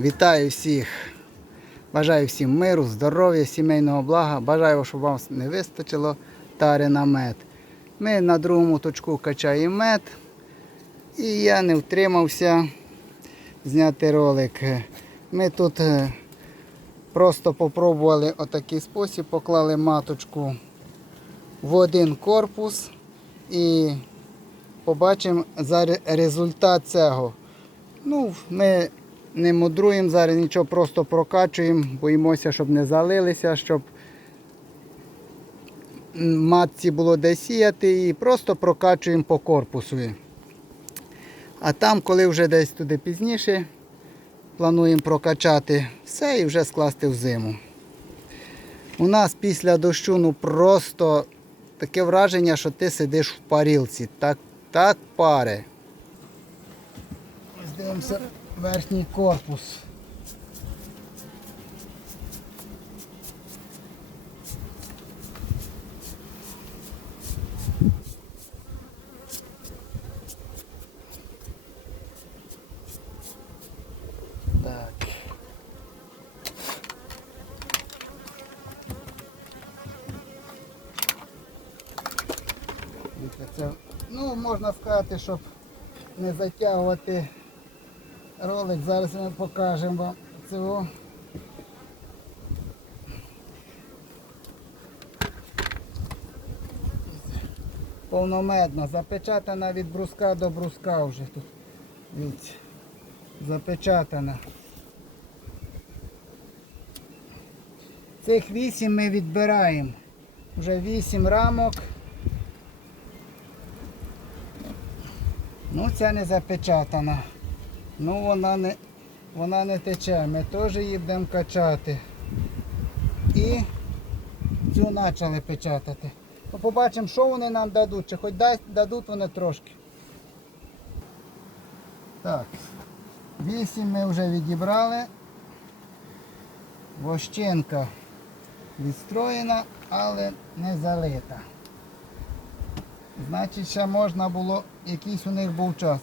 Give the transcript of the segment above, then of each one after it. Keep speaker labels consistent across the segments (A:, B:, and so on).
A: Вітаю всіх. Бажаю всім миру, здоров'я, сімейного блага. Бажаю, щоб вам не вистачило тари на мед. Ми на другому точку качаємо мед. І я не втримався зняти ролик. Ми тут е, просто попробували отакий спосіб, поклали маточку в один корпус і побачимо результат цього. Ну, ми не мудруємо зараз нічого, просто прокачуємо, боїмося, щоб не залилися, щоб матці було де сіяти і просто прокачуємо по корпусу. А там, коли вже десь туди пізніше, плануємо прокачати все і вже скласти в зиму. У нас після дощу ну просто таке враження, що ти сидиш в парілці. Так, так пари. Дивимося верхній корпус. Це, ну, можна сказати, щоб не затягувати ролик. Зараз ми покажемо вам цього. Повномедна, запечатана від бруска до бруска вже тут. Дивіться. Запечатана. Цих вісім ми відбираємо. Вже вісім рамок. Ну, ця не запечатана. Ну, вона не, вона не тече. Ми теж її будемо качати. І цю почали печатати. Ну, побачимо, що вони нам дадуть. Чи хоч дадуть вони трошки. Так. Вісім ми вже відібрали. Вощенка відстроєна, але не залита. Значить, ще можна було, якийсь у них був час.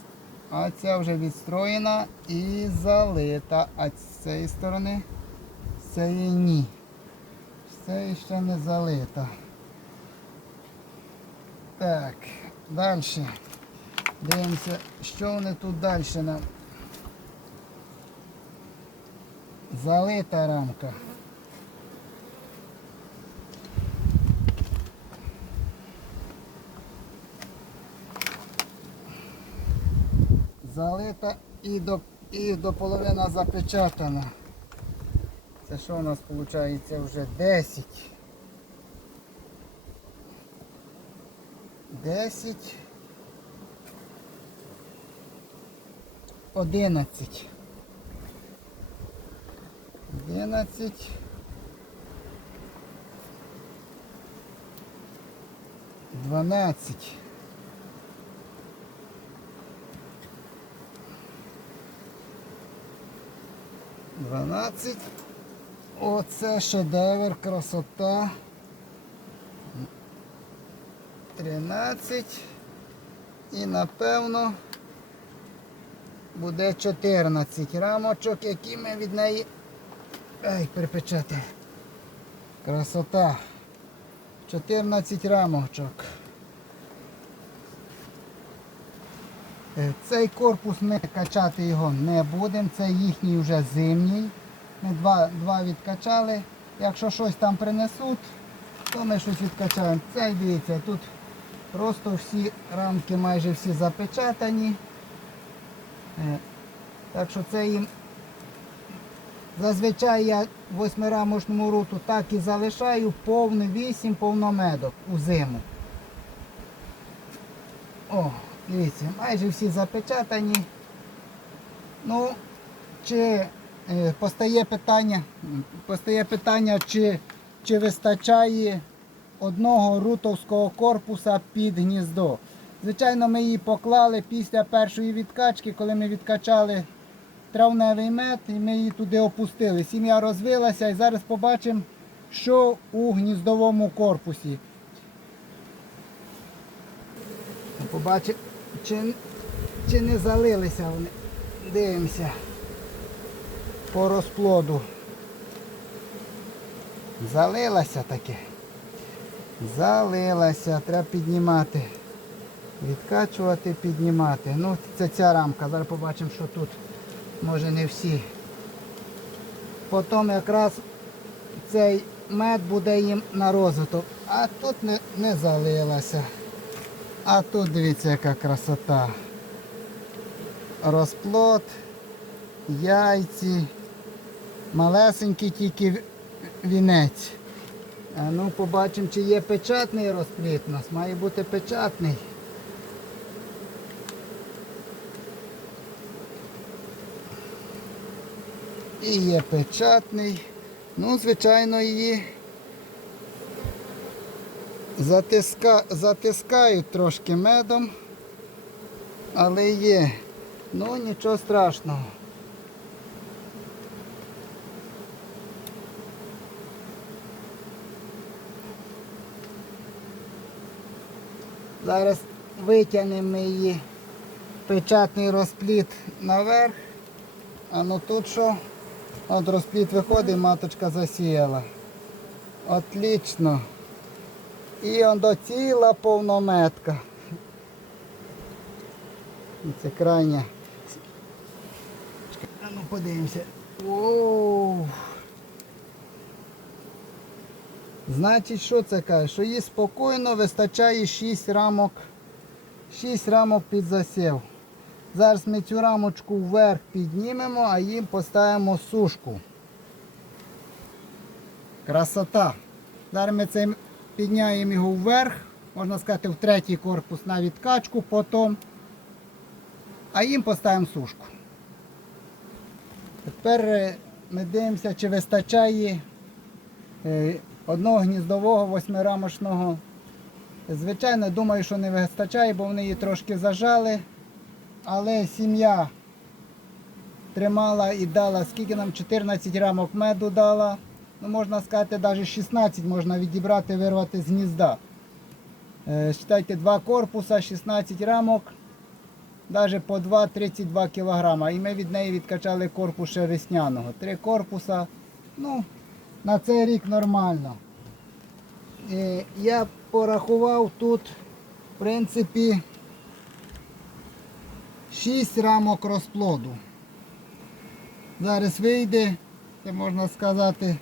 A: А ця вже відстроєна і залита. А з цієї сторони з цієї ні. Цієї ще не залита. Так, далі. Дивимося, що вони тут далі нам. Залита рамка. Залита і до, і до половина запечатана. Це що у нас виходить вже 10. 10. 11. 11. 12. Дванадцять. Оце шедевр, красота. Тринадцять. І напевно буде 14 рамочок, які ми від неї... Ай, припечати. Красота. 14 рамочок. Цей корпус ми качати його не будемо, це їхній вже зимній. Ми два, два відкачали. Якщо щось там принесуть, то ми щось відкачаємо. Цей дивіться, тут просто всі рамки майже всі запечатані. Е, Так що це їм зазвичай я восьмирамочному руту так і залишаю повний вісім повномедок у зиму. О, дивіться, майже всі запечатані. Ну, чи е, постає питання, постає питання, чи, чи вистачає одного рутовського корпуса під гніздо. Звичайно, ми її поклали після першої відкачки, коли ми відкачали травневий мед і ми її туди опустили. Сім'я розвилася і зараз побачимо, що у гніздовому корпусі. Побачимо, чи, чи не залилися вони. Дивимося. по розплоду. Залилася таке. Залилася, треба піднімати. Відкачувати, піднімати. Ну, це ця рамка. Зараз побачимо, що тут. Може не всі. Потім якраз цей мед буде їм на розвиток. А тут не, не залилася. А тут дивіться, яка красота. Розплод, яйці, малесенький тільки вінець. Ну побачимо, чи є печатний розплід. У нас має бути печатний. І є печатний. Ну, звичайно, її затиска... затискають трошки медом, але є. Ну, нічого страшного. Зараз витягнемо її печатний розпліт наверх. А ну тут що? От розпліт виходить, маточка засіяла. Отлично. І он до ціла повнометка. І це крайня. А ну подивимося. Оу. Значить, що це каже? Що їй спокійно вистачає 6 рамок. 6 рамок під засів. Зараз ми цю рамочку вверх піднімемо, а їм поставимо сушку. Красота. Зараз ми цим підняємо його вверх, можна сказати, в третій корпус на відкачку, потім. А їм поставимо сушку. Тепер е, ми дивимося, чи вистачає е, одного гніздового восьмирамочного. Звичайно, думаю, що не вистачає, бо вони її трошки зажали. Але сім'я тримала і дала, скільки нам 14 рамок меду дала. Ну, можна сказати, навіть 16 можна відібрати, вирвати з гнізда. Е, Считайте, два корпуса, 16 рамок, навіть по 2-32 кг. І ми від неї відкачали корпус ще весняного. Три корпуса. Ну, на цей рік нормально. Е, Я порахував тут, в принципі, 6 рамок розплоду. Зараз вийде, це можна сказати.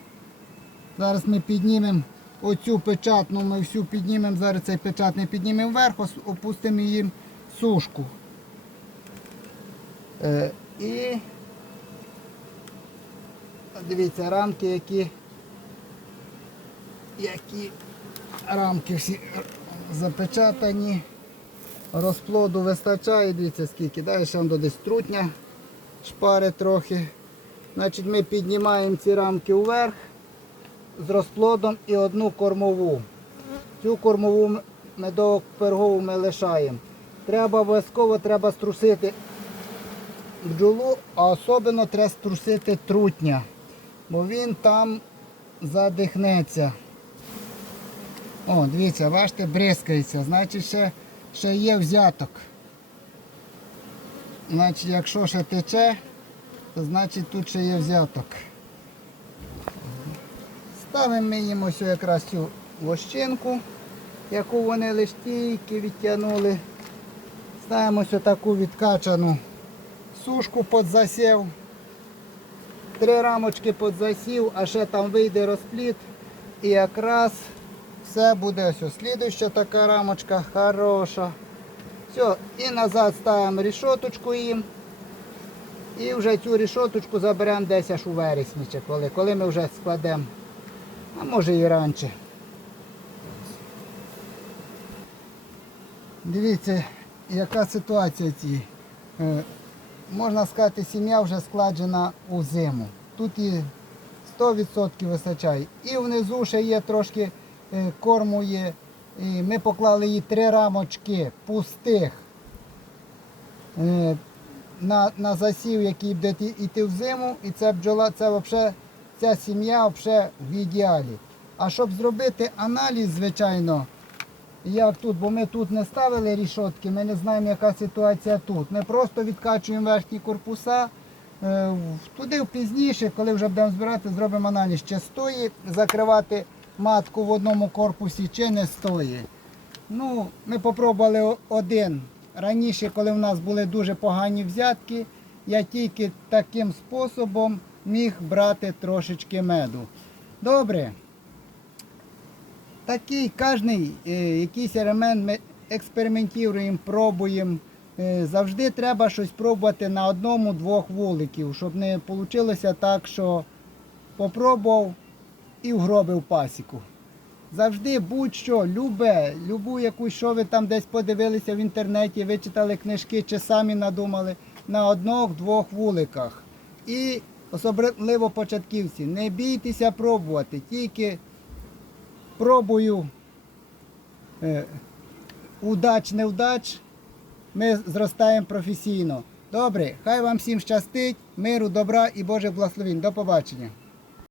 A: Зараз ми піднімемо оцю печатну, ми всю піднімемо, зараз цей печатний піднімемо вверх, опустимо її сушку. Е, і дивіться, рамки, які, які рамки всі запечатані. Розплоду вистачає, дивіться скільки. Далі ще десь трутня шпари трохи. Значить, ми піднімаємо ці рамки вверх з розплодом і одну кормову. Цю кормову м- медову пергову ми лишаємо. Треба обов'язково треба струсити бджолу, а особливо треба струсити трутня, бо він там задихнеться. О, дивіться, бачите, бризкається. Значить, ще, ще є взяток. Значить, якщо ще тече, то значить тут ще є взяток. Ставимо ми їм ось якраз цю лощинку, яку вони лиштійки відтягнули. Ставимо ось таку відкачану сушку під засів. Три рамочки під засів, а ще там вийде розпліт. І якраз все буде ось. Слідуюча така рамочка хороша. Все, і назад ставимо рішоточку їм. І вже цю рішоточку заберемо десь аж у вересні, коли, коли ми вже складемо. А може і раніше. Дивіться, яка ситуація ці. Е, Можна сказати, сім'я вже складена у зиму. Тут і 100% вистачає. І внизу ще є трошки е, корму є. І ми поклали їй три рамочки пустих е, на, на засів, який буде йти- в зиму. І ця бджола, це вообще, ця сім'я взагалі в ідеалі. А щоб зробити аналіз, звичайно, як тут, бо ми тут не ставили рішотки, ми не знаємо, яка ситуація тут. Ми просто відкачуємо верхні корпуса, Е, Туди пізніше, коли вже будемо збирати, зробимо аналіз, чи стоїть закривати матку в одному корпусі, чи не стоїть. Ну, ми попробували о- один. Раніше, коли в нас були дуже погані взятки, я тільки таким способом міг брати трошечки меду. Добре. Такий кожний е, якийсь елемент ми експериментуємо, пробуємо. Е, завжди треба щось пробувати на одному-двох вуликів, щоб не вийшло так, що попробував і вгробив пасіку. Завжди будь-що, любе, любу якусь, що ви там десь подивилися в інтернеті, вичитали книжки чи самі надумали на однох-двох вуликах. І особливо початківці, не бійтеся пробувати, тільки пробую е, удач, невдач, ми зростаємо професійно. Добре, хай вам всім щастить, миру, добра і Божих благословень. До побачення.